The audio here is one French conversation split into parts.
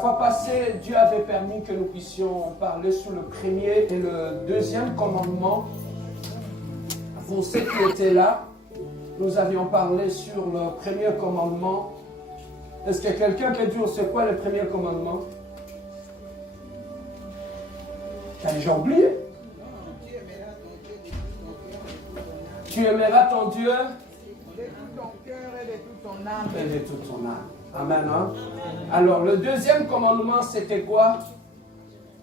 La fois passée, Dieu avait permis que nous puissions parler sur le premier et le deuxième commandement. Pour ceux qui étaient là, nous avions parlé sur le premier commandement. Est-ce que quelqu'un peut dire c'est quoi le premier commandement? Tu as déjà oublié? Tu aimeras ton Dieu de tout ton cœur et de toute ton âme. Et de toute ton âme. Amen, hein? Alors, le deuxième commandement, c'était quoi?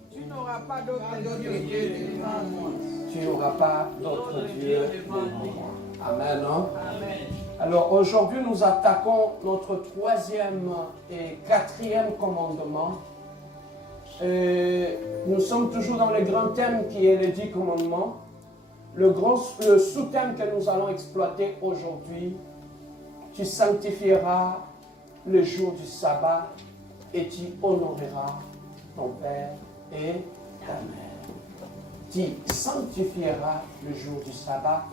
Tu n'auras pas d'autre Dieu devant moi. Tu n'auras pas d'autre Dieu devant moi. Amen, hein? Amen. Alors, aujourd'hui, nous attaquons notre troisième et quatrième commandement. Et nous sommes toujours dans le grand thème qui est les 10 commandements. Le sous-thème que nous allons exploiter aujourd'hui, tu sanctifieras le jour du sabbat et tu honoreras ton père et ta mère. Tu sanctifieras le jour du sabbat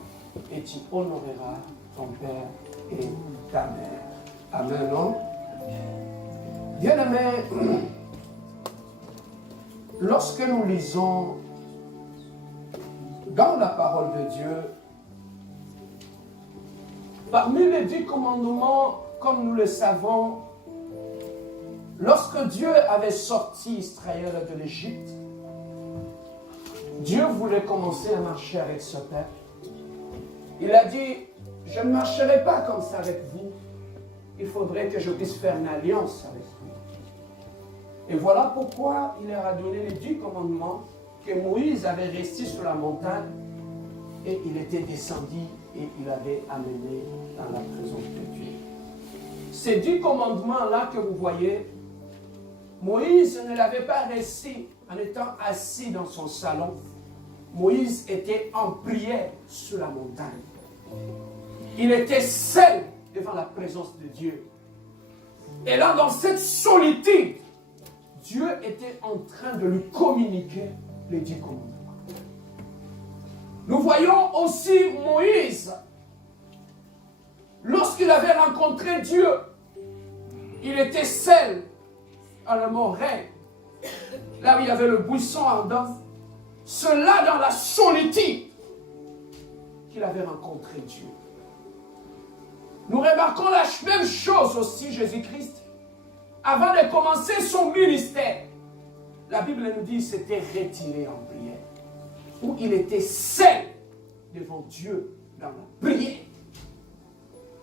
et tu honoreras ton père et ta mère. Amen, non? Bien-aimés, lorsque nous lisons dans la parole de Dieu, parmi les 10 commandements, comme nous le savons, lorsque Dieu avait sorti Israël de l'Égypte, Dieu voulait commencer à marcher avec ce peuple. Il a dit, je ne marcherai pas comme ça avec vous. Il faudrait que je puisse faire une alliance avec vous. Et voilà pourquoi il leur a donné les 10 commandements que Moïse avait resté sur la montagne et il était descendu et il avait amené dans la présence de Dieu. Ces 10 commandements-là que vous voyez, Moïse ne l'avait pas resté en étant assis dans son salon. Moïse était en prière sur la montagne. Il était seul devant la présence de Dieu. Et là, dans cette solitude, Dieu était en train de lui communiquer les 10 commandements. Nous voyons aussi Moïse, lorsqu'il avait rencontré Dieu, il était seul à la montagne, là où il y avait le buisson ardent. Cela dans la solitude qu'il avait rencontré Dieu. Nous remarquons la même chose aussi, Jésus-Christ. Avant de commencer son ministère, la Bible nous dit qu'il s'était retiré en prière, où il était seul devant Dieu dans la prière.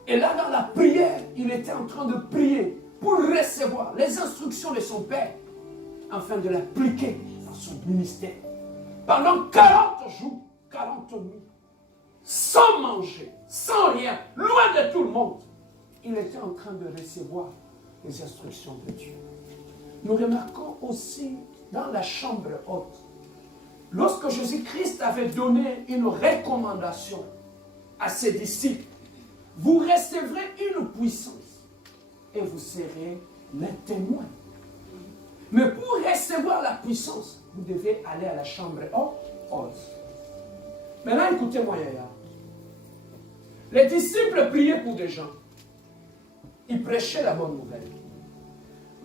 Et là, dans la prière, il était en train de prier pour recevoir les instructions de son Père, afin de l'appliquer dans son ministère. Pendant 40 jours, 40 nuits, sans manger, sans rien, loin de tout le monde, il était en train de recevoir les instructions de Dieu. Nous remarquons aussi dans la chambre haute, lorsque Jésus-Christ avait donné une recommandation à ses disciples, vous recevrez une puissance et vous serez mes témoins. Mais pour recevoir la puissance, vous devez aller à la chambre haute. Maintenant, écoutez-moi, Yaya. Les disciples priaient pour des gens. Ils prêchaient la bonne nouvelle.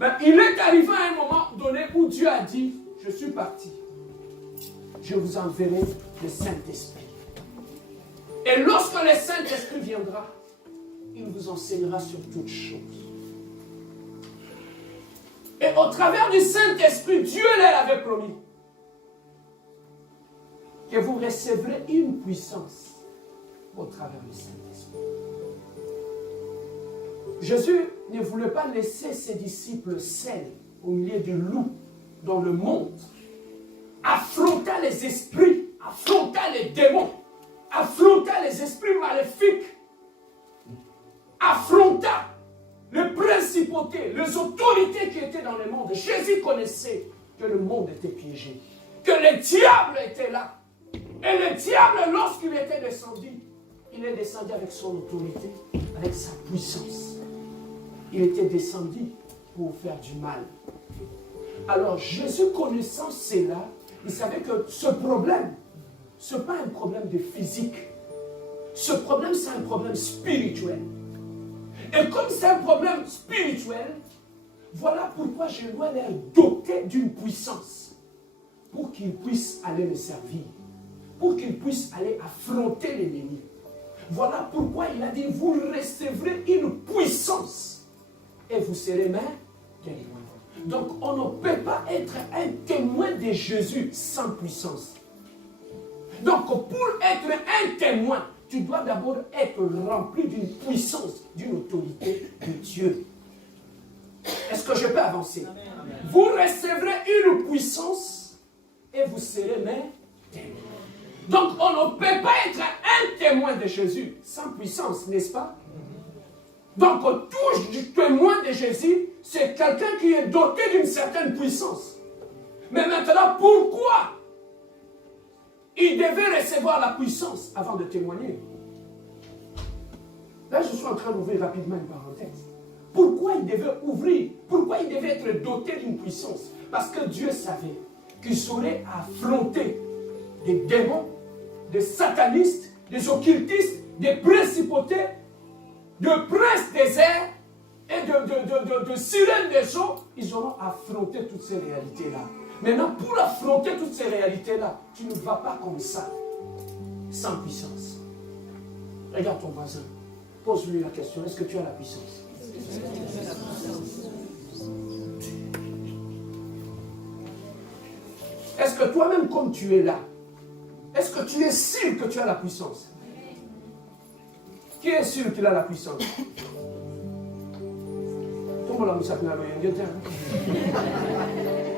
Mais il est arrivé à un moment donné où Dieu a dit, je suis parti. Je vous enverrai le Saint-Esprit. Et lorsque le Saint-Esprit viendra, il vous enseignera sur toutes choses. Et au travers du Saint-Esprit, Dieu leur avait promis que vous recevrez une puissance au travers du Saint-Esprit. Jésus ne voulait pas laisser ses disciples seuls au milieu de loups dans le monde, affronter les esprits, affronter les démons, affronter les esprits maléfiques, affronter les principautés, les autorités qui étaient dans le monde. Jésus connaissait que le monde était piégé, que le diable était là. Et le diable, lorsqu'il était descendu, il est descendu avec son autorité, avec sa puissance. Il était descendu pour faire du mal. Alors Jésus, connaissant cela, il savait que ce problème, ce n'est pas un problème de physique. Ce problème, c'est un problème spirituel. Et comme c'est un problème spirituel, Voilà pourquoi je dois les doter d'une puissance pour qu'ils puissent aller me servir, pour qu'ils puissent aller affronter l'ennemi. Voilà pourquoi il a dit, vous recevrez une puissance et vous serez mes témoins. Donc on ne peut pas être un témoin de Jésus sans puissance. Donc pour être un témoin, tu dois d'abord être rempli d'une puissance, d'une autorité de Dieu. Est-ce que je peux avancer? Amen. Vous recevrez une puissance et vous serez mes témoins. Donc on ne peut pas être un témoin de Jésus sans puissance, n'est-ce pas? Donc tout témoin de Jésus, c'est quelqu'un qui est doté d'une certaine puissance. Mais maintenant, pourquoi il devait recevoir la puissance avant de témoigner? Là, je suis en train d'ouvrir rapidement une parenthèse. Pourquoi il devait ouvrir? Pourquoi il devait être doté d'une puissance? Parce que Dieu savait qu'il saurait affronter des démons, des satanistes, des occultistes, des principautés, de princes des airs et de sirènes des eaux. Ils auront affronté toutes ces réalités-là. Maintenant, pour affronter toutes ces réalités-là, tu ne vas pas comme ça, sans puissance. Regarde ton voisin. Pose-lui la question, est-ce que tu as la puissance? Est-ce que toi-même, comme tu es là, est-ce que tu es sûr que tu as la puissance? Qui est sûr qu'il a la puissance?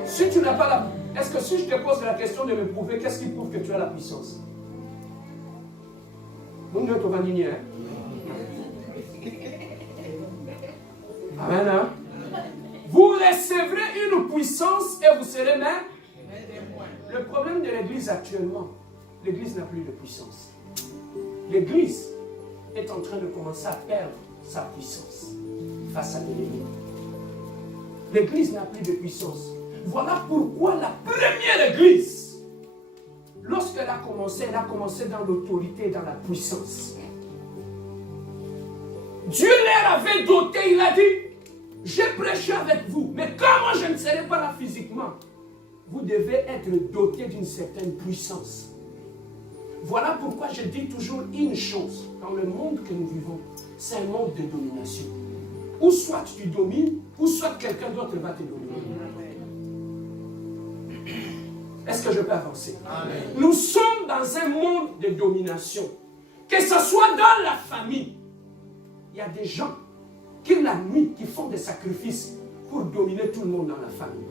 Si tu n'as pas la... Est-ce que si je te pose la question de me prouver, qu'est-ce qui prouve que tu as la puissance? Amen. Hein? Vous recevrez une puissance et vous serez même. Le problème de l'Église actuellement, l'Église n'a plus de puissance. L'Église est en train de commencer à perdre sa puissance face à l'ennemi. L'Église n'a plus de puissance. Voilà pourquoi la première Église, lorsqu'elle a commencé dans l'autorité et dans la puissance. Dieu leur avait doté, il a dit, j'ai prêché avec vous, mais comment je ne serai pas là physiquement? Vous devez être doté d'une certaine puissance. Voilà pourquoi je dis toujours une chose, dans le monde que nous vivons, c'est un monde de domination. Ou soit tu domines, ou soit quelqu'un d'autre va te dominer. Est-ce que je peux avancer? Amen. Nous sommes dans un monde de domination. Que ce soit dans la famille, il y a des gens qui la nuit, qui font des sacrifices pour dominer tout le monde dans la famille.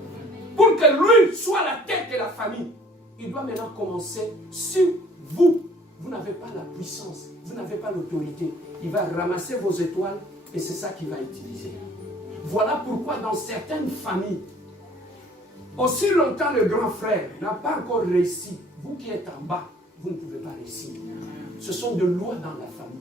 Pour que lui soit la tête de la famille. Il doit maintenant commencer sur vous. Vous n'avez pas la puissance, vous n'avez pas l'autorité. Il va ramasser vos étoiles et c'est ça qu'il va utiliser. Voilà pourquoi dans certaines familles, aussi longtemps le grand frère n'a pas encore réussi, vous qui êtes en bas, vous ne pouvez pas réussir. Ce sont des lois dans la famille.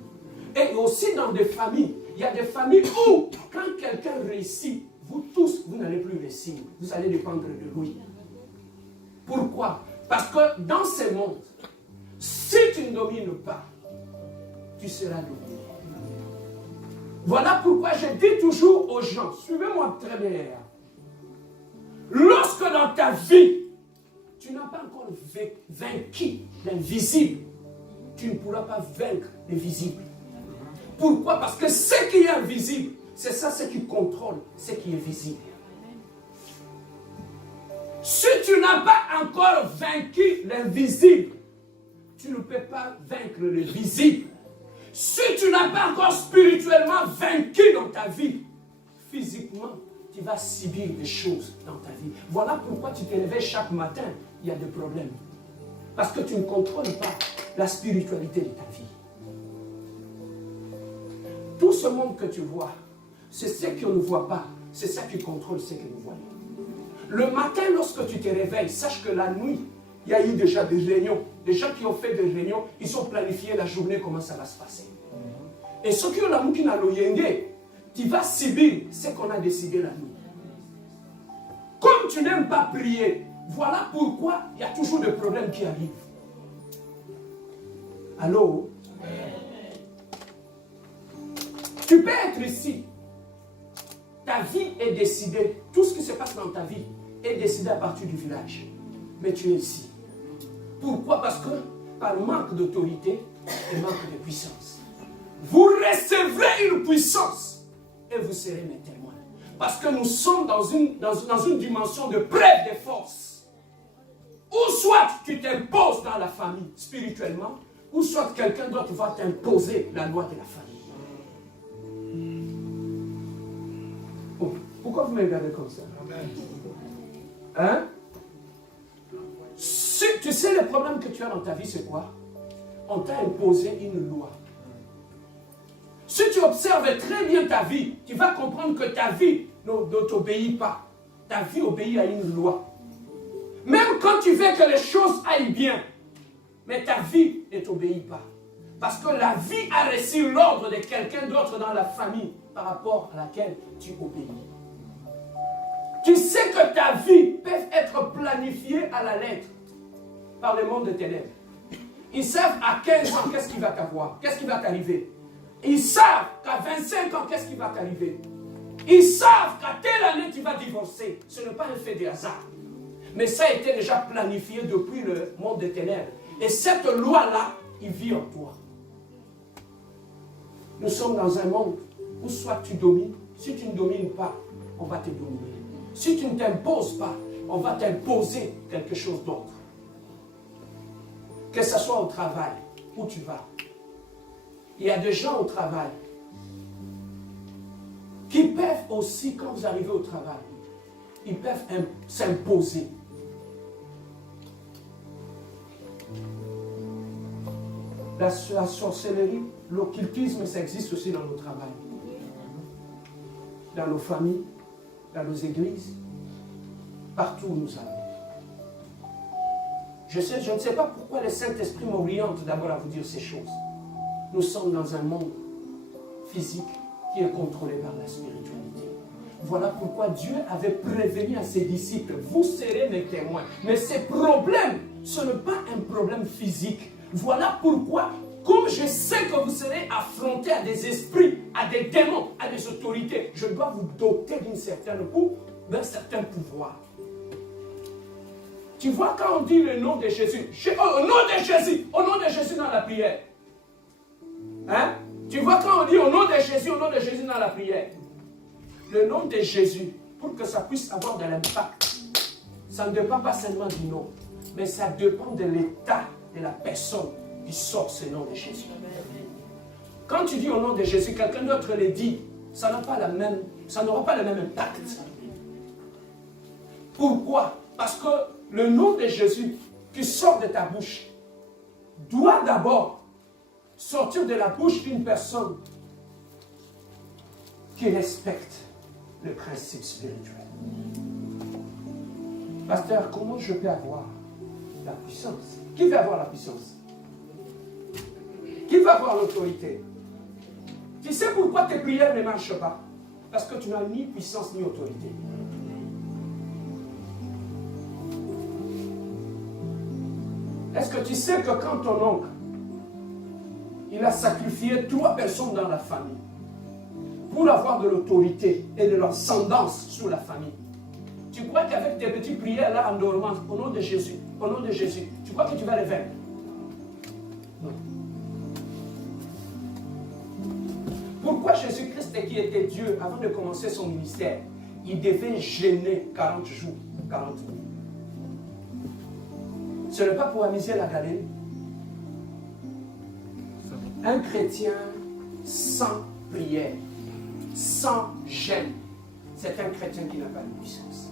Et aussi dans des familles, il y a des familles où, quand quelqu'un réussit, vous tous, vous n'allez plus réussir. Vous allez dépendre de lui. Pourquoi? Parce que dans ce monde, si tu ne domines pas, tu seras dominé. Voilà pourquoi je dis toujours aux gens, suivez-moi très bien. Lorsque dans ta vie, tu n'as pas encore vaincu l'invisible, tu ne pourras pas vaincre le visible. Pourquoi? Parce que ce qui est invisible, c'est ça ce qui contrôle ce qui est visible. Si tu n'as pas encore vaincu l'invisible, tu ne peux pas vaincre le visible. Si tu n'as pas encore spirituellement vaincu dans ta vie, physiquement, tu vas subir des choses dans ta vie. Voilà pourquoi tu te réveilles chaque matin, il y a des problèmes. Parce que tu ne contrôles pas la spiritualité de ta vie. Tout ce monde que tu vois, c'est ce qu'on ne voit pas. C'est ça qui contrôle ce que nous voyons. Le matin, lorsque tu te réveilles, sache que la nuit, il y a eu déjà des réunions. Des gens qui ont fait des réunions, ils ont planifié la journée, comment ça va se passer. Et ceux qui ont la mouki na loyenge, tu vas subir ce qu'on a décidé la nuit. Comme tu n'aimes pas prier, voilà pourquoi il y a toujours des problèmes qui arrivent. Allô? Tu peux être ici. Ta vie est décidée, tout ce qui se passe dans ta vie est décidé à partir du village. Mais tu es ici. Pourquoi? Parce que par manque d'autorité et manque de puissance. Vous recevrez une puissance et vous serez mes témoins. Parce que nous sommes dans une dimension de preuve de force. Ou soit tu t'imposes dans la famille spirituellement, ou soit quelqu'un d'autre va t'imposer la loi de la famille. Oh, pourquoi vous me regardez comme ça? Hein? Tu sais le problème que tu as dans ta vie, c'est quoi? On t'a imposé une loi. Si tu observes très bien ta vie, tu vas comprendre que ta vie ne t'obéit pas. Ta vie obéit à une loi. Même quand tu veux que les choses aillent bien, mais ta vie ne t'obéit pas. Parce que la vie a reçu l'ordre de quelqu'un d'autre dans la famille par rapport à laquelle tu obéis. Tu sais que ta vie peut être planifiée à la lettre par le monde de ténèbres. Ils savent à 15 ans qu'est-ce qui va t'avoir, qu'est-ce qui va t'arriver. Ils savent qu'à 25 ans qu'est-ce qui va t'arriver. Ils savent qu'à telle année tu vas divorcer. Ce n'est pas un fait de hasard. Mais ça a été déjà planifié depuis le monde des ténèbres. Et cette loi-là, il vit en toi. Nous sommes dans un monde où soit tu domines, si tu ne domines pas, on va te dominer. Si tu ne t'imposes pas, on va t'imposer quelque chose d'autre. Que ce soit au travail, où tu vas. Il y a des gens au travail qui peuvent aussi, quand vous arrivez au travail, ils peuvent s'imposer. La sorcellerie, l'occultisme, ça existe aussi dans nos travails. Dans nos familles, dans nos églises, partout où nous allons. Je ne sais pas pourquoi le Saint-Esprit m'oriente d'abord à vous dire ces choses. Nous sommes dans un monde physique qui est contrôlé par la spiritualité. Voilà pourquoi Dieu avait prévenu à ses disciples, vous serez mes témoins. Mais ces problèmes, ce n'est pas un problème physique. Voilà pourquoi, comme je sais que vous serez affrontés à des esprits, à des démons, à des autorités, je dois vous doter d'un certain pouvoir. Tu vois, quand on dit le nom de Jésus, au nom de Jésus dans la prière. Hein? Tu vois, quand on dit au nom de Jésus dans la prière. Le nom de Jésus, pour que ça puisse avoir de l'impact, ça ne dépend pas seulement du nom, mais ça dépend de l'état de la personne qui sort ce nom de Jésus. Quand tu dis au nom de Jésus, quelqu'un d'autre le dit, ça n'aura pas le même impact. Pourquoi? Parce que le nom de Jésus qui sort de ta bouche doit d'abord sortir de la bouche d'une personne qui respecte le principe spirituel. Pasteur, comment je peux avoir la puissance? Qui va avoir la puissance? Qui va avoir l'autorité? Tu sais pourquoi tes prières ne marchent pas? Parce que tu n'as ni puissance ni autorité. Est-ce que tu sais que quand ton oncle, il a sacrifié 3 personnes dans la famille pour avoir de l'autorité et de l'ascendance sur la famille, tu crois qu'avec tes petites prières là en dormant, au nom de Jésus, tu crois que tu vas les vaincre? Non. Pourquoi Jésus-Christ, qui était Dieu, avant de commencer son ministère, il devait jeûner 40 jours, 40 nuits? Ce n'est pas pour amuser la galerie. Un chrétien sans prière, sans jeûne, c'est un chrétien qui n'a pas de puissance.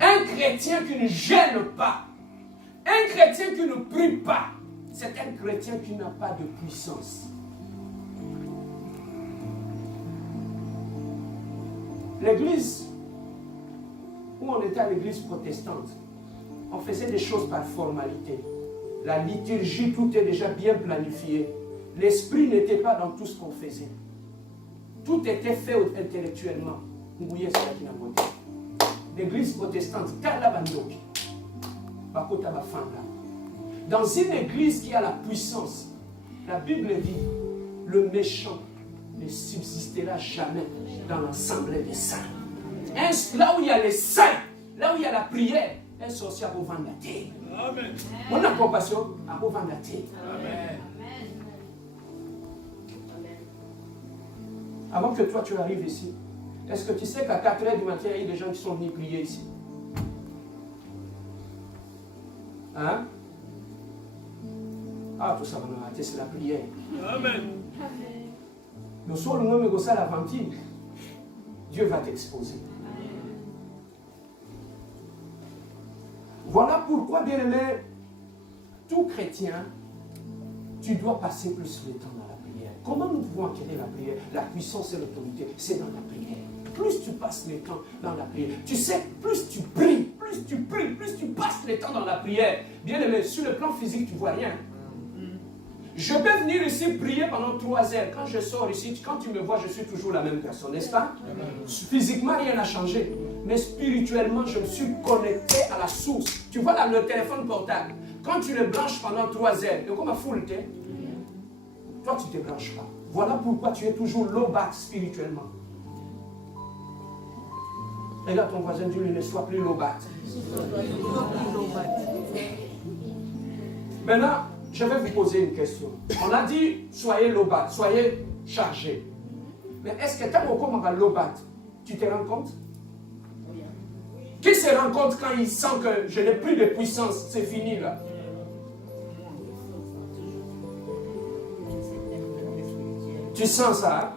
Un chrétien qui ne jeûne pas, un chrétien qui ne prie pas, c'est un chrétien qui n'a pas de puissance. L'église, où on était à l'église protestante, on faisait des choses par formalité. La liturgie, tout est déjà bien planifié. L'esprit n'était pas dans tout ce qu'on faisait. Tout était fait intellectuellement. L'église protestante, dans une église qui a la puissance, la Bible dit, le méchant ne subsistera jamais dans l'assemblée des saints. Là où il y a les saints, là où il y a la prière, un sorcier pour vendre la terre. Amen. On a compassion à pour vendre la terre. Amen. Avant que toi tu arrives ici, est-ce que tu sais qu'à 4h du matin, il y a des gens qui sont venus prier ici? Hein? Ah, tout ça, on a raté, c'est la prière. Amen. Le soir, le nom est gossé à la ventile. Dieu va t'exposer. Voilà pourquoi, bien aimé, tout chrétien, tu dois passer plus de temps dans la prière. Comment nous pouvons acquérir la prière? La puissance et l'autorité, c'est dans la prière. Plus tu passes le temps dans la prière, tu sais, plus tu pries, plus tu passes le temps dans la prière. Bien aimé, sur le plan physique, tu ne vois rien. Je peux venir ici prier pendant 3 heures. Quand je sors ici, quand tu me vois, je suis toujours la même personne, n'est-ce pas? Physiquement, rien n'a changé. Mais spirituellement, je me suis connecté à la source. Tu vois là, le téléphone portable. Quand tu le branches pendant 3 heures, et comme un full thé, toi, tu ne te branches pas. Voilà pourquoi tu es toujours low bat spirituellement. Regarde ton voisin, dis-lui, ne sois plus low bat. Maintenant, je vais vous poser une question. On a dit, soyez low bat, soyez chargés. Mais est-ce que quand on commence à low bat, tu te rends compte? Qui se rend compte quand il sent que je n'ai plus de puissance, c'est fini là? Tu sens ça, hein?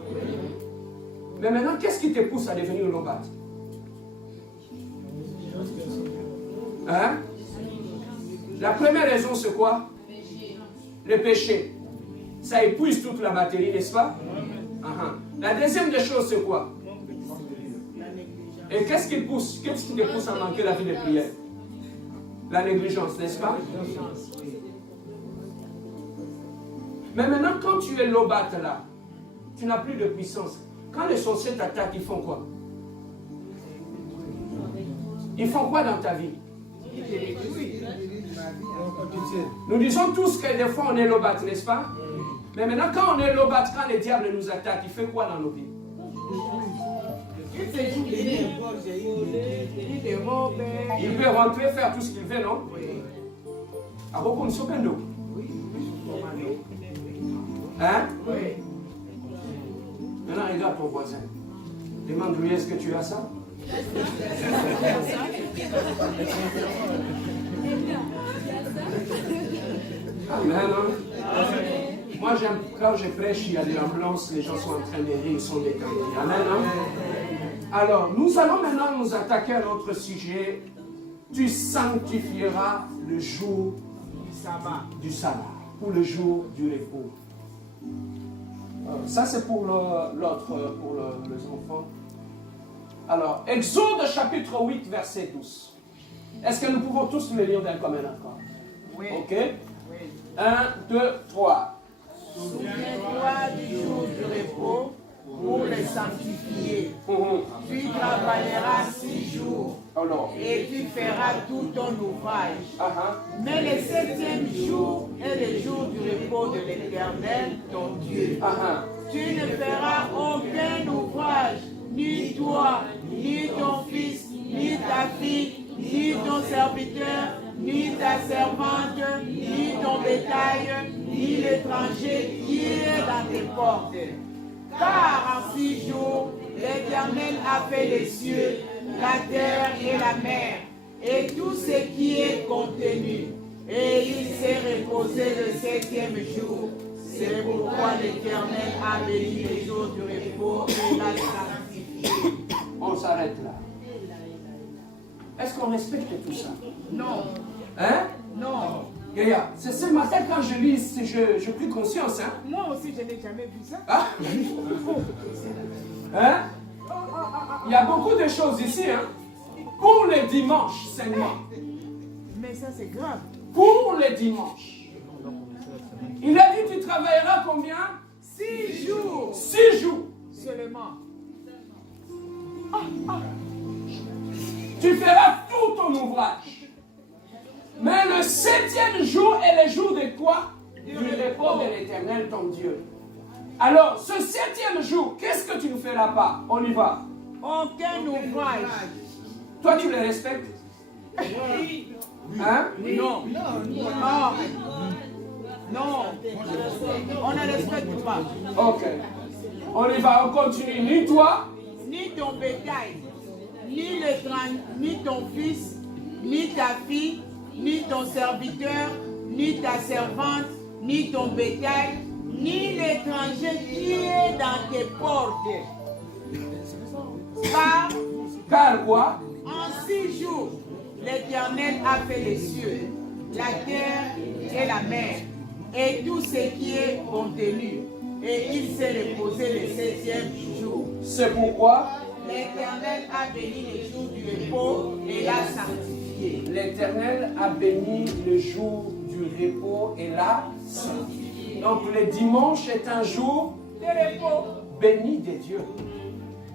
Mais maintenant, qu'est-ce qui te pousse à devenir low bat? Hein? La première raison, c'est quoi? Le péché. Ça épuise toute la batterie, n'est-ce pas? La deuxième des choses, c'est quoi? Et qu'est-ce qui pousse? Qu'est-ce qui te pousse à manquer la vie de prière? La négligence, n'est-ce pas? Mais maintenant, quand tu es low bat là, tu n'as plus de puissance. Quand les sorciers t'attaquent, ils font quoi? Ils font quoi dans ta vie? Nous disons tous que des fois on est low bat, n'est-ce pas? Mais maintenant, quand on est low bat, quand le diable nous attaque, il fait quoi dans nos vies? Il peut rentrer, faire tout ce qu'il veut, non? À beaucoup de sopendo. Hein? Maintenant, regarde ton voisin. Demande-lui, est-ce que tu as ça? Amen. Moi, j'aime quand je prêche, il y a de l'ambulance, les gens sont en train de rire, ils sont détendus. Amen. Alors, nous allons maintenant nous attaquer à notre sujet. Tu sanctifieras le jour du sabbat, ou le jour du repos. Ça, c'est pour l'autre, pour les enfants. Alors, Exode chapitre 8, verset 12. Est-ce que nous pouvons tous le lire d'un commun accord? Oui. Ok? Oui. 1, 2, 3. Souviens-toi du jour du repos pour le sanctifier. Tu travailleras 6 jours et tu feras tout ton ouvrage. Mais le 7e jour est le jour du repos de l'Éternel, ton Dieu. Tu ne feras aucun ouvrage, ni toi, ni ton fils, ni ta fille, ni ton serviteur, ni ta servante, ni ton bétail, ni l'étranger qui est dans tes portes. Car en 6 jours, l'Éternel a fait les cieux, la terre et la mer, et tout ce qui est contenu. Et il s'est reposé le 7e jour. C'est pourquoi l'Éternel a béni les jours du repos et l'a sanctifié. On s'arrête là. Est-ce qu'on respecte tout ça? Non. Hein? Non. Regarde, c'est ce matin quand je lis, j'ai pris conscience. Hein? Moi aussi, je n'ai jamais vu ça. Ah? Hein? Il y a beaucoup de choses ici. Hein? Pour les dimanches seulement. Mais ça, c'est grave. Pour les dimanches. Il a dit, tu travailleras combien? 6 jours. 6 jours. Seulement. Tu feras tout ton ouvrage. Mais le 7e jour est le jour de quoi? Du repos de l'Éternel, ton Dieu. Alors, ce 7e jour, qu'est-ce que tu ne feras pas? On y va. Aucun ouvrage. Toi, tu les respectes? Hein? Non. Non. On ne respecte pas. Ok. On y va, on continue. Ni toi, ni ton bétail, ni ton fils, ni ta fille, ni ton serviteur, ni ta servante, ni ton bétail, ni l'étranger qui est dans tes portes. Car quoi? En 6 jours, l'Éternel a fait les cieux, la terre et la mer, et tout ce qui est contenu. Et il s'est reposé le 7e jour. C'est pourquoi l'Éternel a béni le jour du repos et l'a sanctifié. L'Éternel a béni le jour du repos et l'a sanctifié. Donc le dimanche est un jour de repos béni de Dieu.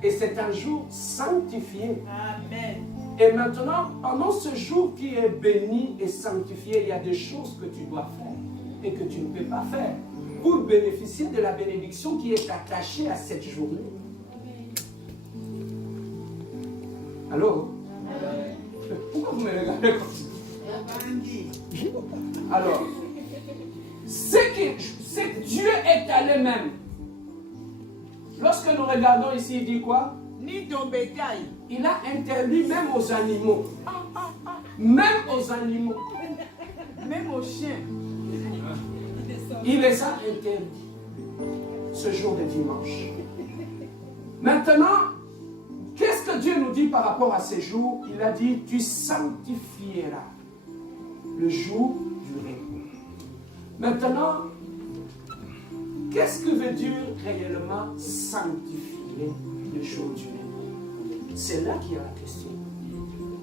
Et c'est un jour sanctifié. Amen. Et maintenant, pendant ce jour qui est béni et sanctifié, il y a des choses que tu dois faire et que tu ne peux pas faire pour bénéficier de la bénédiction qui est attachée à cette journée. Allô? Pourquoi vous me regardez comme ça? Alors, c'est que Dieu est allé même. Lorsque nous regardons ici, il dit quoi? Ni ton bétail. Il a interdit même aux animaux. Même aux animaux. Même aux chiens. Il les a interdits ce jour de dimanche. Maintenant, qu'est-ce que Dieu nous dit par rapport à ces jours? Il a dit, tu sanctifieras le jour du repos. Maintenant, qu'est-ce que veut dire réellement sanctifier le jour du repos? C'est là qu'il y a la question.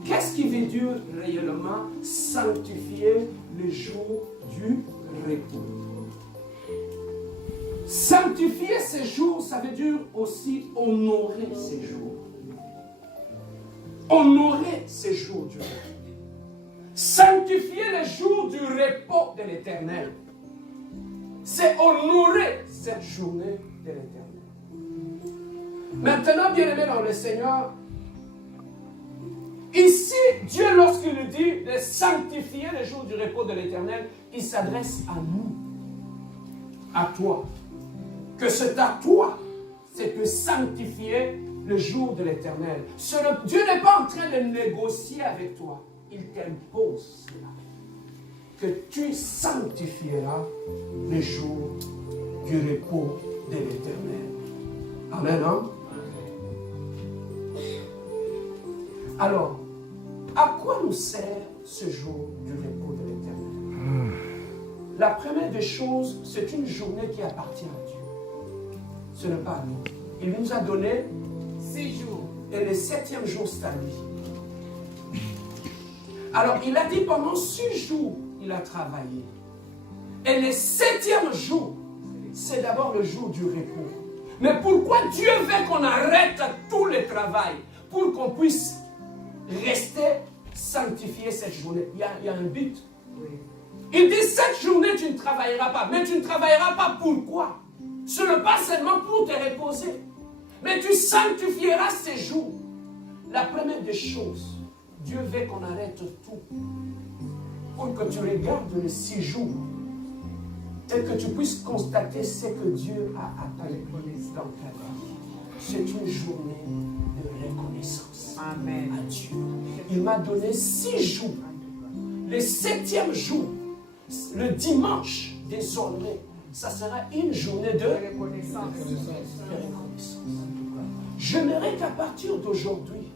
Qu'est-ce qui veut dire réellement sanctifier le jour du repos? Sanctifier ces jours, ça veut dire aussi honorer ces jours. Honorer ces jours du repos. Sanctifier les jours du repos de l'Éternel. C'est honorer cette journée de l'Éternel. Maintenant, bien-aimés dans le Seigneur, ici, Dieu, lorsqu'il nous dit de sanctifier les jours du repos de l'Éternel, il s'adresse à nous, à toi. Que c'est à toi, c'est de sanctifier le jour de l'Éternel. Dieu n'est pas en train de négocier avec toi. Il t'impose cela. Que tu sanctifieras le jour du repos de l'Éternel. Amen, hein? Alors, à quoi nous sert ce jour du repos de l'Éternel? La première des choses, c'est une journée qui appartient à Dieu. Ce n'est pas à nous. Il nous a donné 6 jours. Et le 7e jour, c'est à lui. Alors, il a dit pendant 6 jours, il a travaillé. Et le 7e jour, c'est d'abord le jour du repos. Mais pourquoi Dieu veut qu'on arrête tout le travail? Pour qu'on puisse rester sanctifié cette journée. Il y a un but. Il dit, cette journée, tu ne travailleras pas. Mais tu ne travailleras pas pourquoi? Ce n'est pas seulement pour te reposer. Mais tu sanctifieras ces jours. La première des choses, Dieu veut qu'on arrête tout. Pour que tu regardes les 6 jours. Et que tu puisses constater ce que Dieu a accompli dans ta vie. C'est une journée de reconnaissance. Amen. À Dieu. Il m'a donné 6 jours. Le 7e jour, le dimanche, désormais, ça sera une journée de reconnaissance. J'aimerais qu'à partir d'aujourd'hui,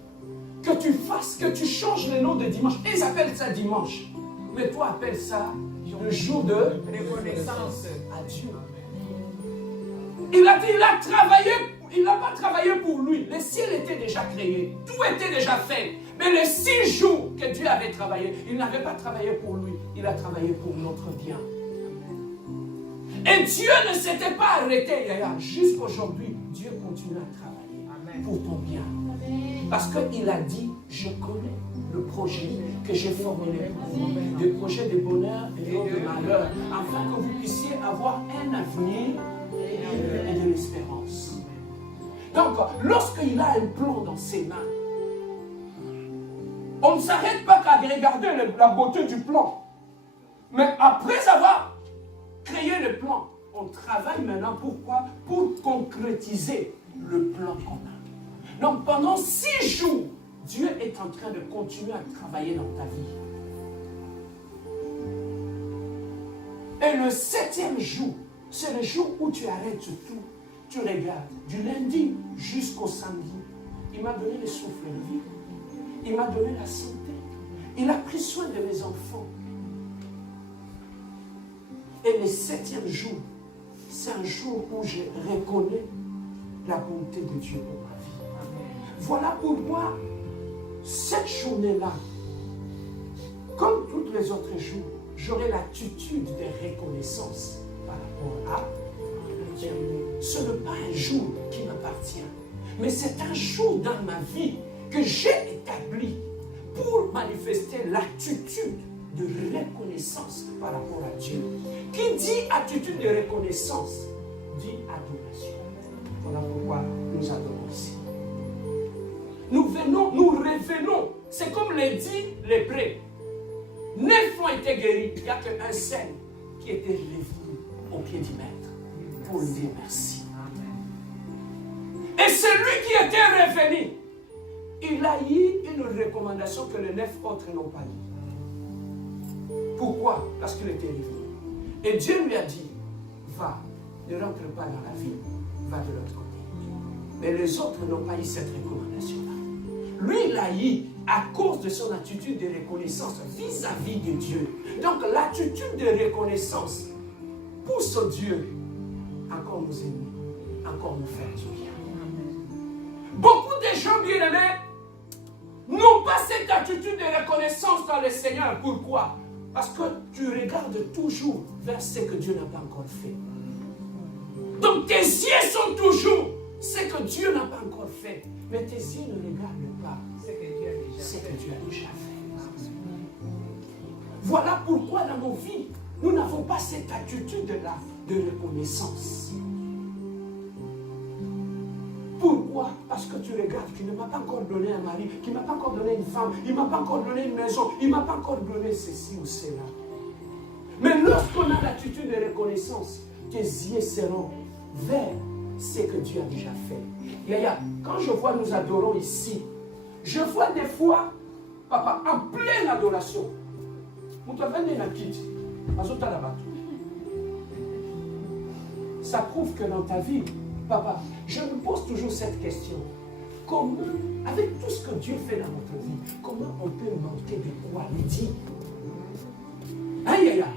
que tu fasses, que tu changes le nom de dimanche. Ils appellent ça dimanche. Mais toi, appelle ça le jour de reconnaissance à Dieu. Il a dit, il a travaillé, il n'a pas travaillé pour lui. Le ciel était déjà créé. Tout était déjà fait. Mais les 6 jours que Dieu avait travaillé, il n'avait pas travaillé pour lui. Il a travaillé pour notre bien. Et Dieu ne s'était pas arrêté hier. Jusqu'aujourd'hui, Dieu continue à travailler pour ton bien. Parce qu'il a dit, je connais le projet que j'ai formulé pour vous. Des projets de bonheur et non de malheur. Afin que vous puissiez avoir un avenir et de l'espérance. Donc, lorsqu'il a un plan dans ses mains, on ne s'arrête pas qu'à regarder la beauté du plan. Mais après avoir créé le plan, on travaille maintenant pourquoi? Pour concrétiser le plan qu'on a. Donc pendant 6 jours, Dieu est en train de continuer à travailler dans ta vie. Et le 7e jour, c'est le jour où tu arrêtes tout. Tu regardes du lundi jusqu'au samedi. Il m'a donné le souffle de vie. Il m'a donné la santé. Il a pris soin de mes enfants. Et le 7e jour, c'est un jour où je reconnais la bonté de Dieu pour ma vie. Voilà pourquoi cette journée-là, comme tous les autres jours, j'aurai l'attitude de reconnaissance par rapport à Dieu. Ce n'est pas un jour qui m'appartient, mais c'est un jour dans ma vie que j'ai établi pour manifester l'attitude de reconnaissance par rapport à Dieu. Qui dit attitude de reconnaissance, dit adoration. Voilà pourquoi nous adorons ici. Nous revenons. C'est comme les 10 lépreux. 9 ont été guéris. Il n'y a qu'un seul qui était revenu au pied du maître pour lui dire merci. Et celui qui était revenu, il a eu une recommandation que les 9 autres n'ont pas dit. Pourquoi? Parce qu'il était revenu. Et Dieu lui a dit, va, ne rentre pas dans la ville, va de l'autre côté. Mais les autres n'ont pas eu cette recommandation-là. Lui, il a eu à cause de son attitude de reconnaissance vis-à-vis de Dieu. Donc l'attitude de reconnaissance pousse Dieu encore nous aimer, encore nous faire du bien. Beaucoup de gens bien-aimés n'ont pas cette attitude de reconnaissance dans le Seigneur. Pourquoi? Parce que tu regardes toujours vers ce que Dieu n'a pas encore fait. Donc tes yeux sont toujours ce que Dieu n'a pas encore fait. Mais tes yeux ne regardent pas ce que Dieu a déjà fait. Voilà pourquoi dans nos vies, nous n'avons pas cette attitude-là de reconnaissance. Pourquoi? Parce que tu regardes qu'il ne m'a pas encore donné un mari, qu'il ne m'a pas encore donné une femme, il ne m'a pas encore donné une maison, il ne m'a pas encore donné ceci ou cela. Mais lorsqu'on a l'attitude de reconnaissance, tes yeux seront vers ce que Dieu a déjà fait. Yaya, quand je vois nous adorons ici, je vois des fois, papa, en pleine adoration. Ça prouve que dans ta vie, papa, je me pose toujours cette question. Comment, avec tout ce que Dieu fait dans notre vie, comment on peut manquer de quoi lui dire? Aïe, aïe, aïe.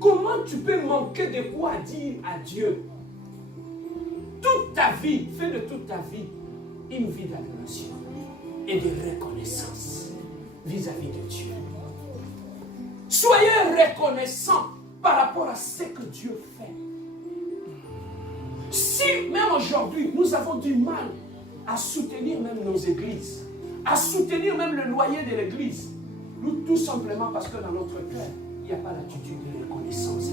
Comment tu peux manquer de quoi dire à Dieu? Toute ta vie, fais de toute ta vie une vie d'adoration et de reconnaissance vis-à-vis de Dieu. Soyez reconnaissants par rapport à ce que Dieu fait. Si même aujourd'hui, nous avons du mal à soutenir même nos églises, à soutenir même le loyer de l'église, nous tout simplement parce que dans notre cœur, il n'y a pas l'attitude de reconnaissance.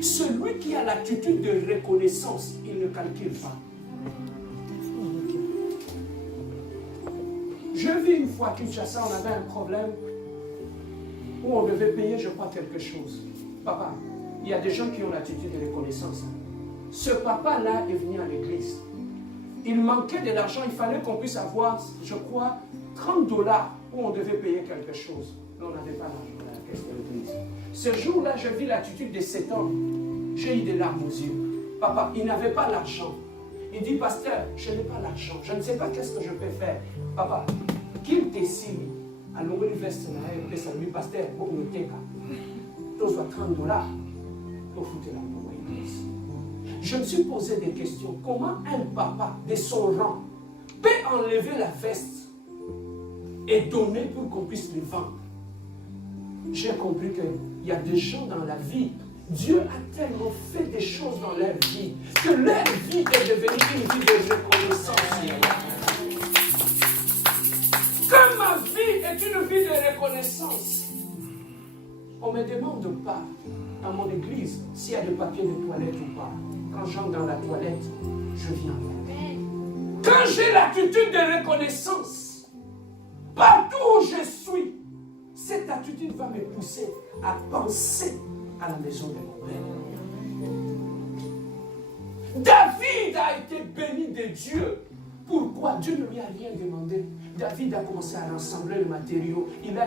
Celui qui a l'attitude de reconnaissance, il ne calcule pas. Je vis une fois à Kinshasa, on avait un problème où on devait payer, je crois, quelque chose. Papa, il y a des gens qui ont l'attitude de reconnaissance. Ce papa-là est venu à l'église. Il manquait de l'argent, il fallait qu'on puisse avoir, je crois, $30 où on devait payer quelque chose. Mais on n'avait pas l'argent dans la caisse de l'église. Ce jour-là, je vis l'attitude de cet homme. J'ai eu des larmes aux yeux. Papa, il n'avait pas l'argent. Il dit, pasteur, je n'ai pas l'argent. Je ne sais pas qu'est-ce que je peux faire. Papa, qu'il te signe. À l'université, lui, pasteur, pour nous take. Tu dois $30 pour foutre la l'église. Je me suis posé des questions. Comment un papa de son rang peut enlever la veste et donner pour qu'on puisse le vendre? J'ai compris qu'il y a des gens dans la vie, Dieu a tellement fait des choses dans leur vie que leur vie est devenue une vie de reconnaissance. Que ma vie est une vie de reconnaissance. On ne me demande pas dans mon église s'il y a des papiers de toilette ou pas. Quand j'entre dans la toilette, je viens avec. Quand j'ai l'attitude de reconnaissance, partout où je suis, cette attitude va me pousser à penser à la maison de mon Père. David a été béni de Dieu. Pourquoi? Dieu ne lui a rien demandé. David a commencé à rassembler le matériau. Il a